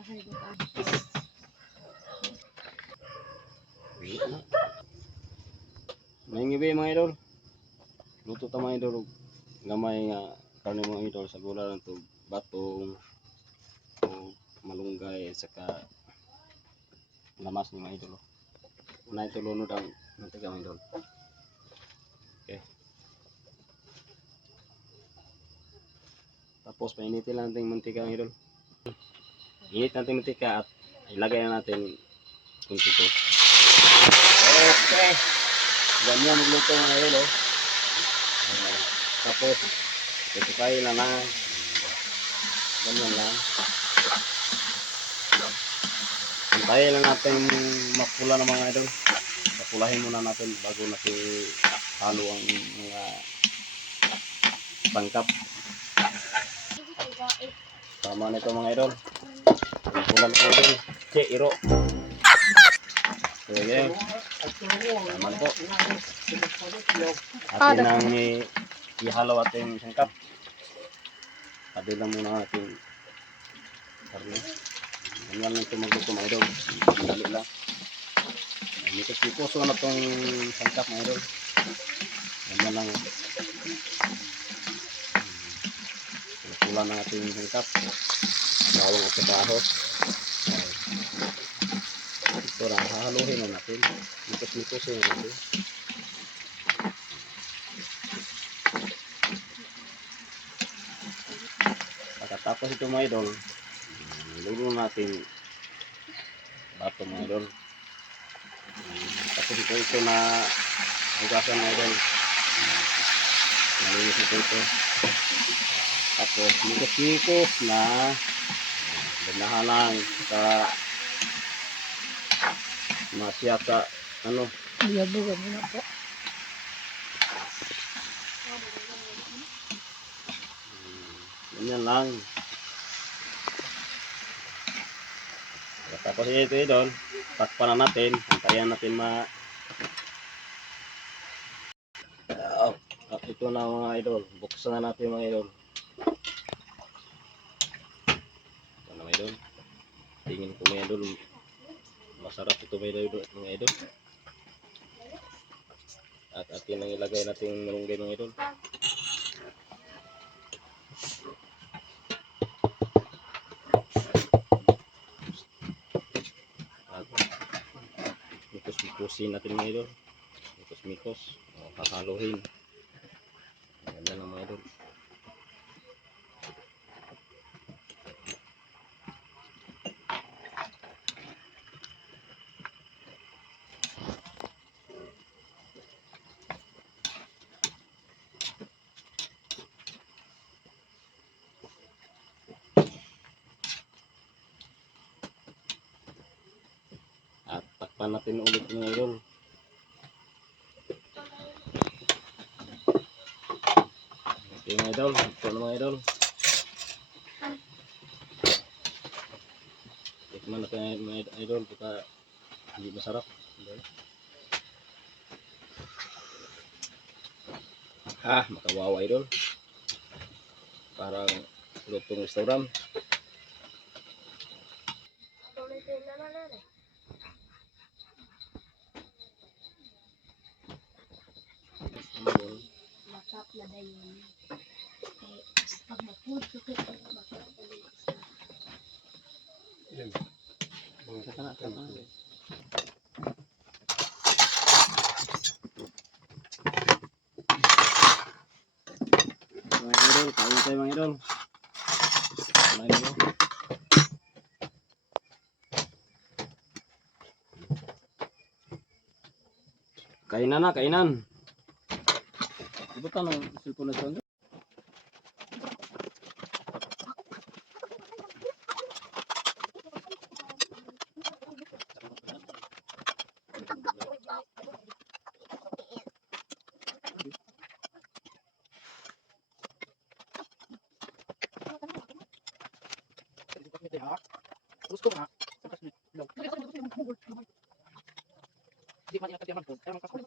May ngibi mga idol. Luto ta mga idol. Gamay nga karne mga idol sa gula lang to. Batong o malunggay saka lamas ni mga idol. Una ito lunod ang mantika mga idol. Okay. Tapos painitin lang natin mantika mga idol. Init natin mantika at ilagay na natin kunti ito. Okay. Ganyan magluto mga idol. Oh. Tapos itukain lang na. Ganyan lang. Antayin lang natin mapula ng mga idol. Papulahin muna natin bago natin halo ang mga tangkap. Tama nito mga idol. Pulan mga idol. Che, iro. So, yan. Tama po. Atin ang ihalo ating tangkap. Tabi lang muna ating karne. Ganyan lang ito magluto mga idol. Madali lang. Mikos-mikos na itong tangkap mga idol. Ganyan lang. Pula ng ating tangkap. Bawang at trabaho. Ito lang. Hahaluhin na natin. Mikos-mikos na natin. Pagkatapos ito mga idol, ilulong natin bato mga idol. Tapos ito na hugasan mga idol. Malinis ito. Tapos mikos-mikos na ganahan lang sa masya sa ano. Iyabugan mo na po. Ganyan lang. Tapos ito idol, takpan na natin, antayan natin ito na mga idol, buksan na natin mga idol. Ito na mga idol. Tingin ko mga idol, masarap ito mga idol. At atin ang ilagay natin malunggay mga idol. Mikos-mikosin natin mga idol. Mikos-mikos. Hahaluhin. Ganda lang mga idol. At takpan natin ulit mga idol. Okay mga idol, ito na mga idol. Tikman natin mga idol, baka hindi masarap. Makawawa idol. Parang lutong restoran. Masarap na dayon. Pag mapud ko masarap na dayon. Mga idol, kain tayo mga idol. Kainan na, kainan. Di ba tanong cellphone na ito? Gusto nga. Di man yan kasi man po. Kaya man kasi.